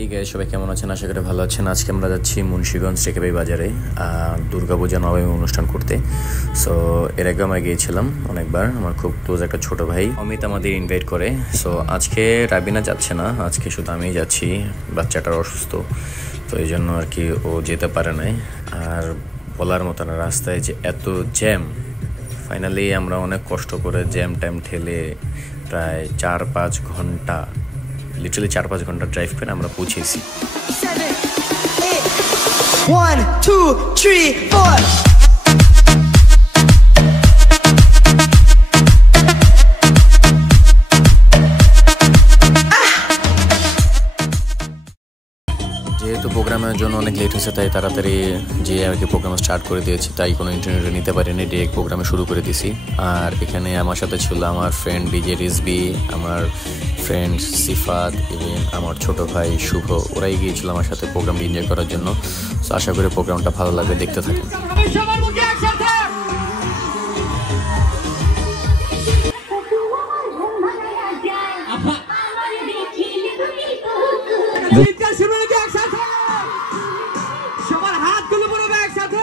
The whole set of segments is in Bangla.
এই গায়ে সবাই কেমন আছেন? আশা করি ভালো আছেন। আজকে আমরা যাচ্ছি মুন্সিগঞ্জ টেকেবাই বাজারে দুর্গাপূজা নবমী অনুষ্ঠান করতে। সো এর আগে আমরা গিয়েছিলাম অনেকবার। আমার খুব ক্লোজ একটা ছোট ভাই অমিত আমাদের ইনভাইট করে। সো আজকে রাবিনা যাচ্ছে না, আজকে শুধু আমিই যাচ্ছি। বাচ্চাটার অসুস্থ, তো এই জন্য আর কি ও যেতে পারে নাই। আর বলার মতো না, রাস্তায় যে এত জ্যাম। ফাইনালি আমরা অনেক কষ্ট করে জ্যাম টাইম ঠেলে প্রায় 4-5 ঘন্টা, লিটারালি 4-5 ঘন্টা ড্রাইভ করে আমরা পৌঁছেছি। 7, 8, 1, 2, 3, 4 যেহেতু প্রোগ্রামের জন্য অনেক লেট হয়েছে, তাই তাড়াতাড়ি যে আর কি প্রোগ্রাম স্টার্ট করে দিয়েছি, তাই কোনো ইন্টারনেটে নিতে পারিনি, ডিরেক্ট প্রোগ্রামে শুরু করে দিয়েছি। আর এখানে আমার সাথে ছিল আমার ফ্রেন্ড ডিজে রিজবি, আমার ফ্রেন্ড সিফাত, ইভেন আমার ছোট ভাই শুভ, ওরাই গিয়েছিল আমার সাথে প্রোগ্রামটা এনজয় করার জন্য। তো আশা করি প্রোগ্রামটা ভালো লাগবে, দেখতে থাকেন। সবার হাতগুলো পড়বে একসাথে।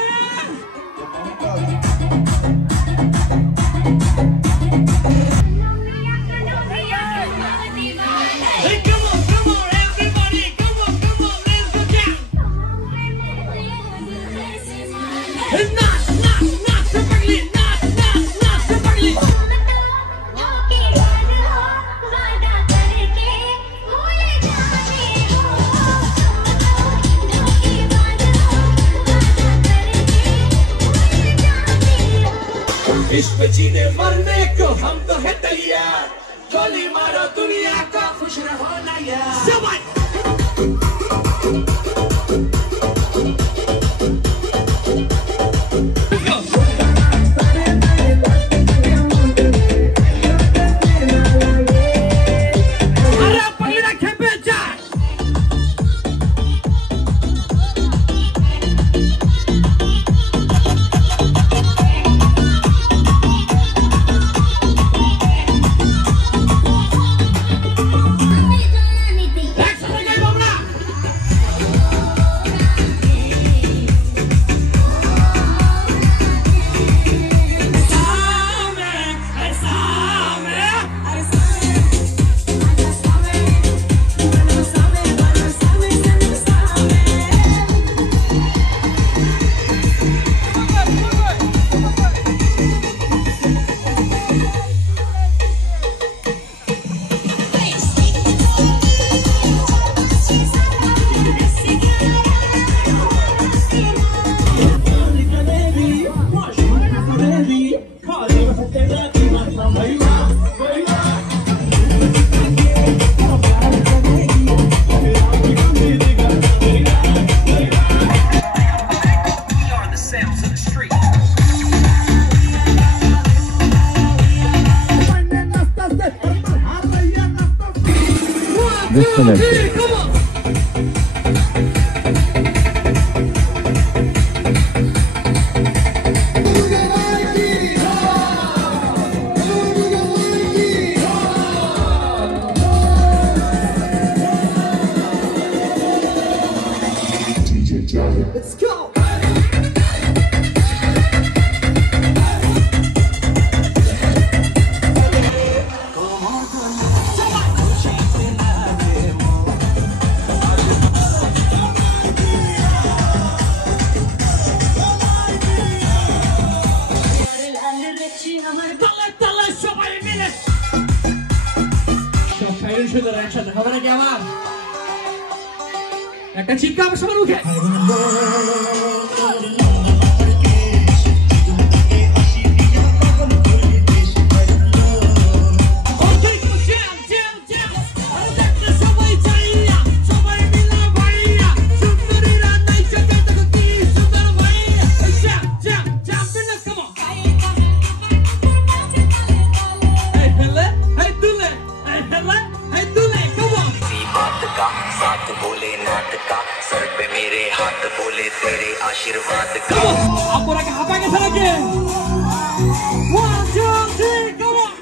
इश्क जीने मरने को हम तो है तैयार, गोली मारो दुनिया का खुश रहो ना यार। Disconnected. Let's go! একসাথে হবে নাকি আমার একটা চিৎকার সবার মুখে। सर पे मेरे हाथ बोले तेरे आशीर्वाद का। आपको क्या हापा के साथ के 1 2 3 come on।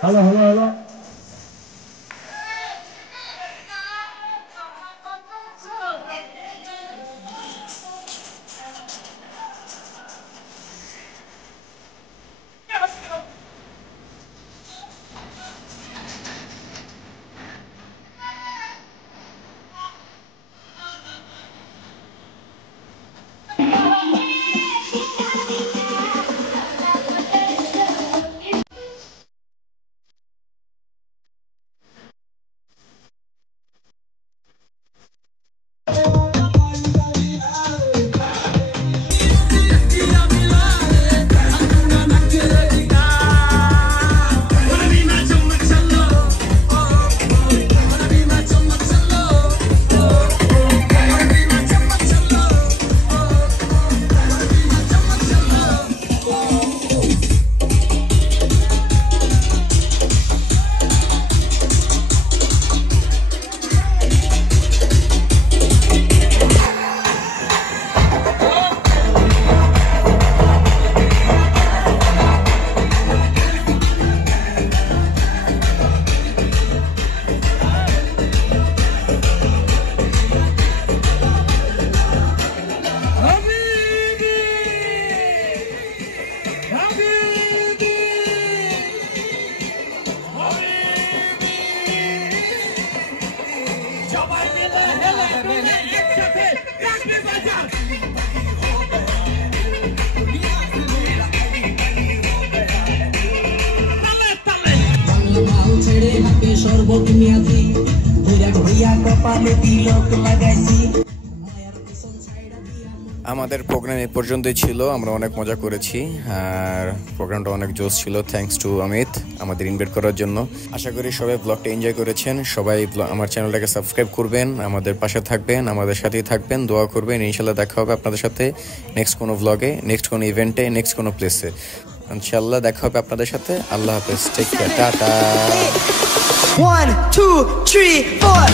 Hello. আমাদের প্রোগ্রাম এই পর্যন্তই ছিল। আমরা অনেক মজা করেছি আর প্রোগ্রামটা অনেক জোশ ছিল। থ্যাঙ্কস টু অমিত আমাদের ইনভাইট করার জন্য। আশা করি সবাই ব্লগটা এনজয় করেছেন। সবাই আমার চ্যানেলটাকে সাবস্ক্রাইব করবেন, আমাদের পাশে থাকবেন, আমাদের সাথেই থাকবেন, দোয়া করবেন। ইনশাল্লাহ দেখা হবে আপনাদের সাথে নেক্সট কোনো ব্লগে, নেক্সট কোনো ইভেন্টে, নেক্সট কোনো প্লেসে। ইনশাল্লাহ দেখা হবে আপনাদের সাথে। আল্লাহ হাফেজ, টেক কেয়ার, টাটা। 1, 2, 3, 4